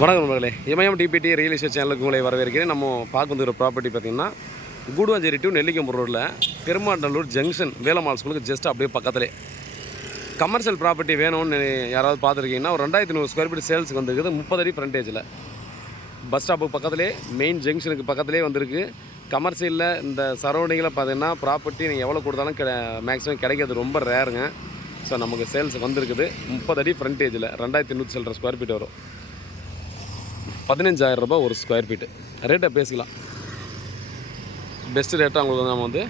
வணக்கம் நண்பர்களே, இமயம் DBT real estate சேனலுக்கு உங்களை வரவேற்கிறேன். நம்ம பார்க்க வந்து ஒரு ப்ராப்பர்ட்டி பார்த்திங்கன்னா கூடுவாஞ்சேரி டு நெல்லிக்கம்பூர் ரோட்டில் பெருமாண்டல்லூர் ஜங்ஷன் வேலம்மாள் ஸ்கூலுக்கு ஜஸ்ட் அப்படியே பக்கத்துலேயே கமர்ஷியல் ப்ராப்பர்ட்டி வேணும்னு யாராவது பார்த்துருக்கீங்கன்னா ஒரு 2100 ஸ்கொயர் ஃபீட் சேல்ஸுக்கு வந்துருக்குது. 30 அடி ஃப்ரண்டேஜில் பஸ் ஸ்டாப்புக்கு பக்கத்துலேயே மெயின் ஜங்ஷனுக்கு பக்கத்துலேயே வந்திருக்கு. கமர்ஷியலில் இந்த சரௌண்டிங்கில் பார்த்தீங்கன்னா ப்ராப்பர்ட்டி நீங்கள் எவ்வளோ கொடுத்தாலும் மேக்ஸிமம் கிடைக்கிறது ரொம்ப ரேருங்க. ஸோ நமக்கு சேல்ஸுக்கு வந்திருக்குது. 30 அடி ஃப்ரண்டேஜில் 2100 சில்லற ஸ்கொயர் ஃபீட் வரும். 15,000 ரூபாய் ஒரு ஸ்கொயர் ஃபீட்டு. ரேட்டை பேசிக்கலாம். பெஸ்ட்டு ரேட்டாக உங்களுக்கு நம்ம வந்து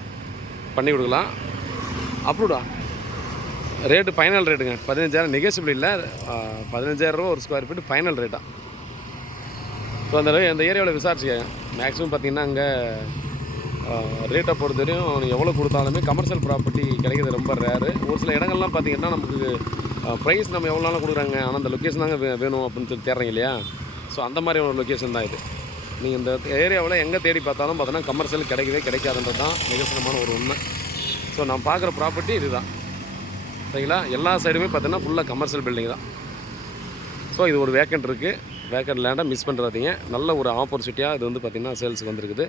பண்ணி கொடுக்கலாம். அப்ரூவ்டா ரேட்டு ஃபைனல் ரேட்டுங்க. 15,000 நெகோசியபிள் இல்லை. 15,000 ரூபா ஒரு ஸ்கொயர் ஃபீட்டு ஃபைனல் ரேட்டாக. ஸோ அந்த ஏரியாவில் விசாரிச்சுக்காங்க. மேக்ஸிமம் பார்த்திங்கன்னா அங்கே ரேட்டை பொறுத்த வரையும் எவ்வளோ கொடுத்தாலுமே கமர்ஷியல் ப்ராப்பர்ட்டி கிடைக்கிறது ரொம்ப ரேரு. ஒரு சில இடங்கள்லாம் பார்த்திங்கன்னா நமக்கு ப்ரைஸ் நம்ம எவ்வளோ நாளும் கொடுக்குறாங்க, ஆனால் அந்த லொக்கேஷன் தாங்க வேணும் அப்படின்னு சொல்லி தேடுறீங்க இல்லையா? ஸோ அந்த மாதிரி ஒரு லொக்கேஷன் தான் இது. நீங்கள் இந்த ஏரியாவில் எங்கே தேடி பார்த்தாலும் பார்த்தோன்னா கமர்ஷியல் கிடைக்கவே கிடைக்காதுன்றது தான் நிகழ்ச்சியமான ஒரு உண்மை. ஸோ நான் பார்க்குற ப்ராப்பர்ட்டி இது தான், சரிங்களா? எல்லா சைடுமே பார்த்தீங்கன்னா ஃபுல்லாக கமர்ஷியல் பில்டிங் தான். ஸோ இது ஒரு வேக்கண்ட் இருக்குது. வேக்கண்ட் லேண்டை மிஸ் பண்ணுறாதீங்க. நல்ல ஒரு ஆப்பர்ச்சுனிட்டியாக இது வந்து பார்த்திங்கன்னா சேல்ஸுக்கு வந்துருக்குது.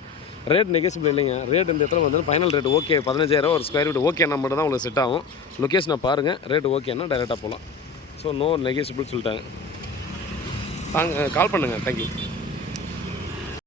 ரேட் நெகோசியபிள் இல்லைங்க. ரேட் இந்த இடத்துல வந்து ஃபைனல் ரேட் ஓகே. 15,000 ஒரு ஸ்கொயர் ஃபீட் ஓகேன்னா மட்டும் தான் உங்களுக்கு செட் ஆகும். லொக்கேஷனை பாருங்கள். ரேட் ஓகேன்னா டைரெக்டாக போகலாம். ஸோ நோ நெகோசியபிள் சொல்லிட்டாங்க. கால் பண்ணுங்கள். தேங்க்யூ.